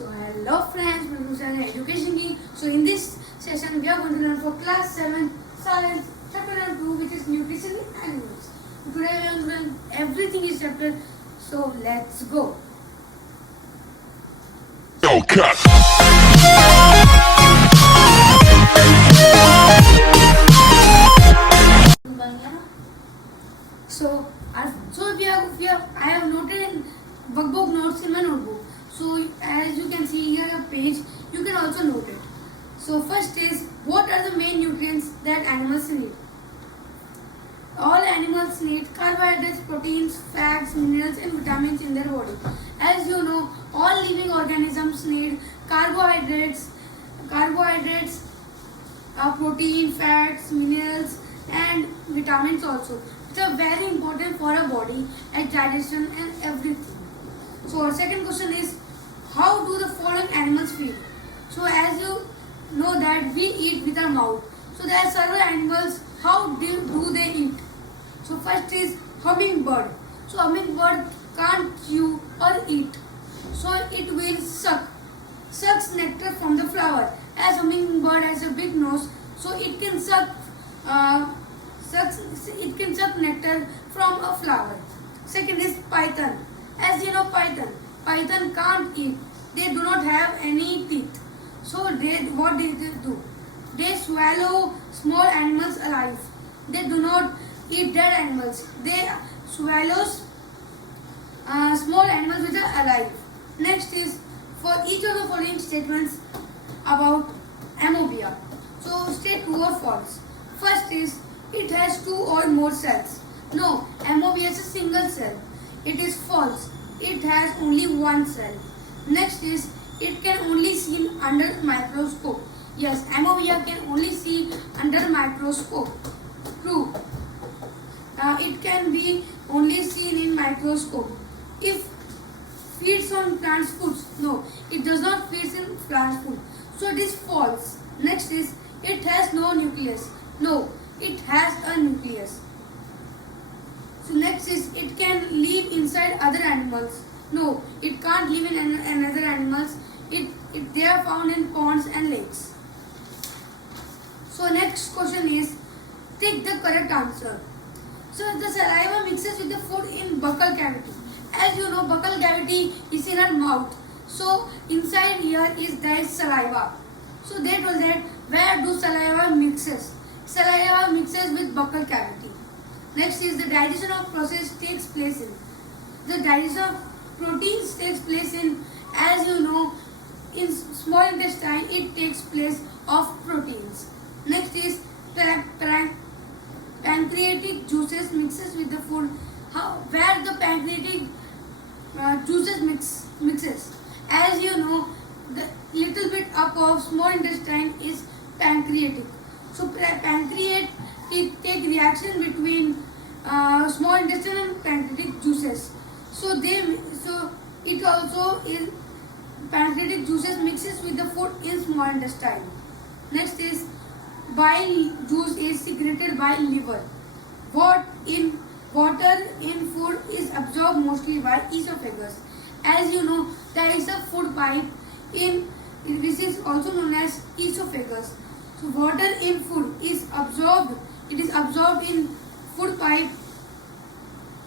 So hello friends, welcome to Channel Education Geek. So in this session we are going to learn for class 7 science chapter number 2, which is nutrition in animals. Today we are going to learn everything is chapter. So let's go. No cut. I have noted in workbook notes in my notebook. So as you can see here a page, you can also note it. So first is, what are the main nutrients that animals need? All animals need carbohydrates, proteins, fats, minerals and vitamins in their body. As you know, all living organisms need carbohydrates, protein, fats, minerals and vitamins also, which are very important for our body like digestion and everything. So our second question is, how do the following animals feed? So as you know that we eat with our mouth. So there are several animals, how do they eat? So first is hummingbird. So hummingbird can't chew or eat. So it will sucks nectar from the flower. As hummingbird has a big nose, so it can suck nectar from a flower. Second is python. As you know, python can't eat. They do not have any teeth. So what do they do? They swallow small animals alive. They do not eat dead animals. They swallow small animals which are alive. Next is, for each of the following statements about amphibia. So state true or false. First is, it has 2 or more cells. No, amphibia is a single cell. It is false. It has only 1 cell. Next is, it can only see under microscope. Yes, amphibia can only see under microscope. True. It can be only seen in microscope. If feeds on plant foods, no, it does not feed in plant food. So it is false. Next is, it has no nucleus. No, it has a nucleus. So next is, it can live inside other animals. No, it can't live in another animals. They are found in ponds and lakes. So next question is, take the correct answer. So the saliva mixes with the food in buccal cavity. As you know, buccal cavity is in our mouth. So inside here there is saliva. So they told that where do saliva mixes? Saliva mixes with buccal cavity. Next is, the digestion of process takes place in. The digestion of proteins takes place in, as you know, in small intestine it takes place of proteins. Next is, pancreatic juices mixes with the food. Where the pancreatic juices mixes. As you know, the little bit up of small intestine is pancreatic. So pancreatic take reaction between small intestine and pancreatic juices. So it also is pancreatic juices mixes with the food in small intestine. Next is, bile juice is secreted by liver. Water in food is absorbed mostly by esophagus. As you know, there is a food pipe this is also known as esophagus. So water in food is absorbed. It is absorbed in food pipe.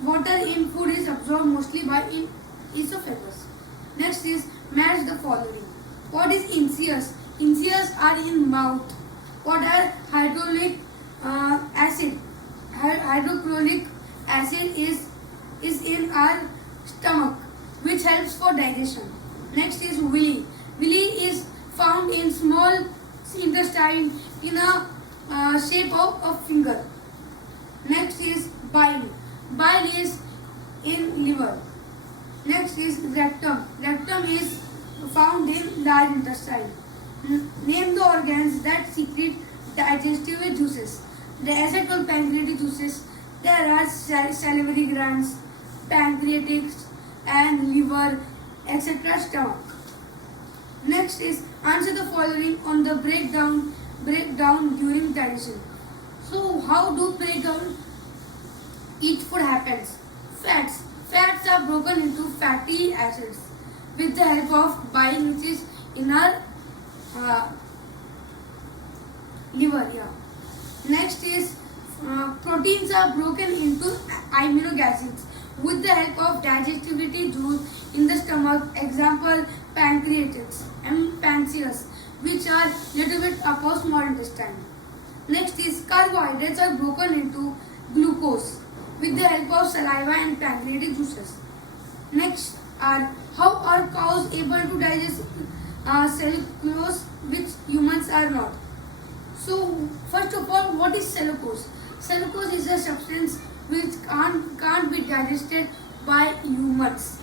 Water in food is absorbed mostly by esophagus. Next is, match the following. What is incisors? Incisors are in mouth. What are hydrochloric acid? Hydrochloric acid is in our stomach, which helps for digestion. Next is villi. Villi is found in small intestine in a shape of a finger. Next is bile. Bile is in liver. Next is rectum. Rectum is found in large intestine. Name the organs that secrete digestive juices. As I told, pancreatic juices, there are salivary glands, pancreatic and liver, etc. stomach. Next is, answer the following on the breakdown during digestion. So how do breakdown each food happens? Fats are broken into fatty acids. with the help of bile, which is in our uh, liver. Yeah. Next is proteins are broken into amino acids with the help of digestivity juice in the stomach. Example, pancreatics and pancreas, which are little bit upper small intestine. Next is carbohydrates are broken into glucose with the help of saliva and pancreatic juices. Next are how are cows able to digest cellulose, which humans are not. So first of all, what is cellulose? Cellulose is a substance which can't be digested by humans.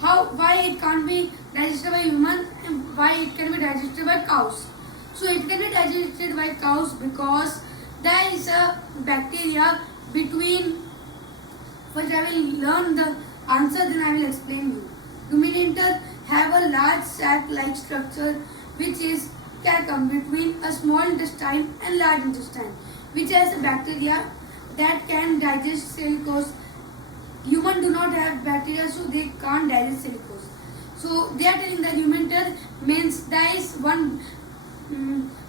Why it can't be digested by humans and why it can be digested by cows? So it can be digested by cows because there is a bacteria between. First I will learn the answer, then I will explain you. Ruminants have a large sac-like structure which is cecum between a small intestine and large intestine, which has a bacteria that can digest cellulose. Humans do not have bacteria, so they can't digest cellulose. So they are telling that ruminant means there is one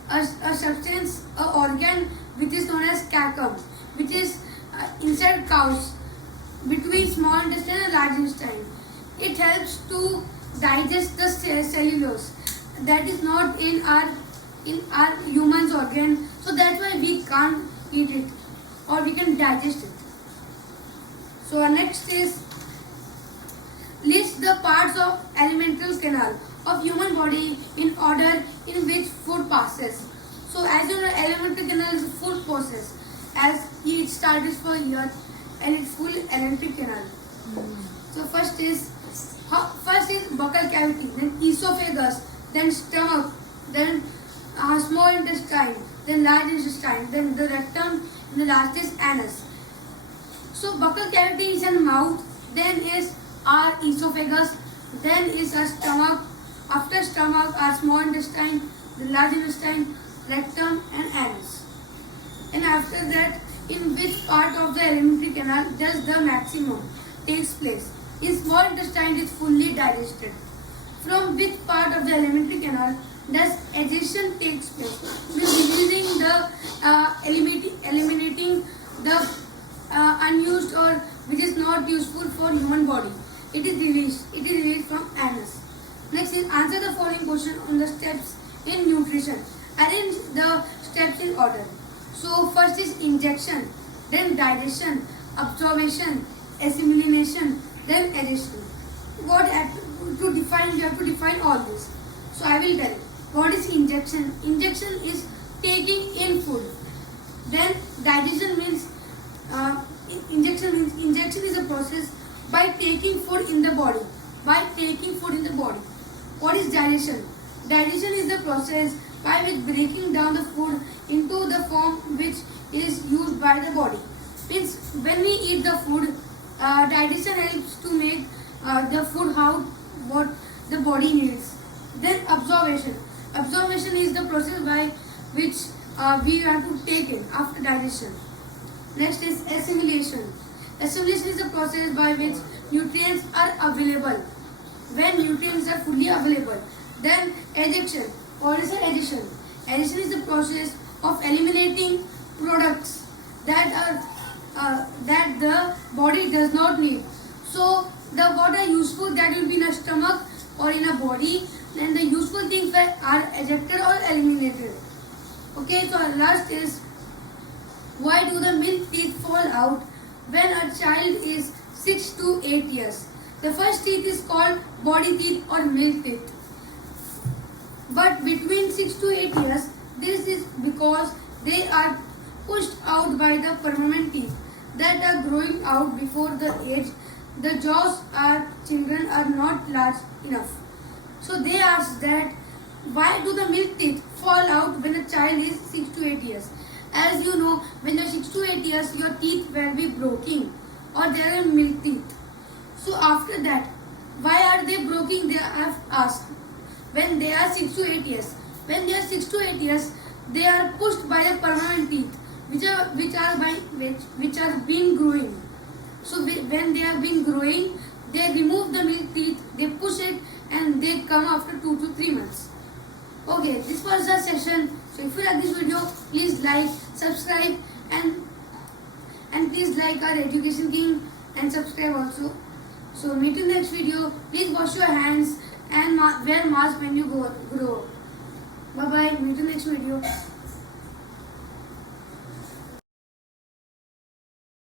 a substance, a organ which is known as cecum, which is inside cows between small intestine and large intestine. It helps to digest the cellulose that is not in our human's organ, so that's why we can't eat it or we can digest it. So our next is list the parts of alimentary canal of human body in order in which food passes. So as you know, alimentary canal is a food process as it starts for ear and it's full alimentary canal. So first is buccal cavity, then esophagus, then stomach, then small intestine, then large intestine, then the rectum, and the last is anus. So buccal cavity is in mouth, then is our esophagus, then is our stomach. After stomach, our small intestine, the large intestine, rectum, and anus. And after that, in which part of the alimentary canal does the maximum takes place? In small intestine is fully digested. From which part of the alimentary canal does egestion takes place? Means releasing the eliminating the unused or which is not useful for human body. It is released from anus. Next is answer the following question on the steps in nutrition. Arrange the steps in order. So first is injection, then digestion, absorption, assimilation, then addition. What to define? You have to define all this. So I will tell you. What is injection? Injection is taking in food. Then digestion means injection is a process by taking food in the body. What is digestion? Digestion is the process by which breaking down the food into the form which is used by the body. Means when we eat the food, digestion helps to make the food what the body needs. Then absorption. Absorption is the process by which we have to take in after digestion. Next is assimilation. Assimilation is the process by which nutrients are available. When nutrients are fully available. Then addiction. What is addition? Addition is the process of eliminating products that the body does not need. So what are useful that will be in a stomach or in a body, then the useful things that are ejected or eliminated. Okay, so last is why do the milk teeth fall out when a child is 6 to 8 years? The first teeth is called body teeth or milk teeth. But between 6 to 8 years, this is because they are pushed out by the permanent teeth that are growing out before the age. The jaws of children are not large enough. So they ask that why do the milk teeth fall out when a child is 6 to 8 years? As you know, when you're 6 to 8 years, your teeth will be broken or there are milk teeth. So after that, why are they broken? They have asked. When they are 6 to 8 years. When they are 6 to 8 years, they are pushed by the permanent teeth, which are being growing. So when they have been growing, they remove the milk teeth, they push it, and they come after 2 to 3 months. Okay, this was the session. So if you like this video, please like, subscribe, and please like our Education King and subscribe also. So meet you next video. Please wash your hands and wear mask when you grow. Bye bye. Meet you next video.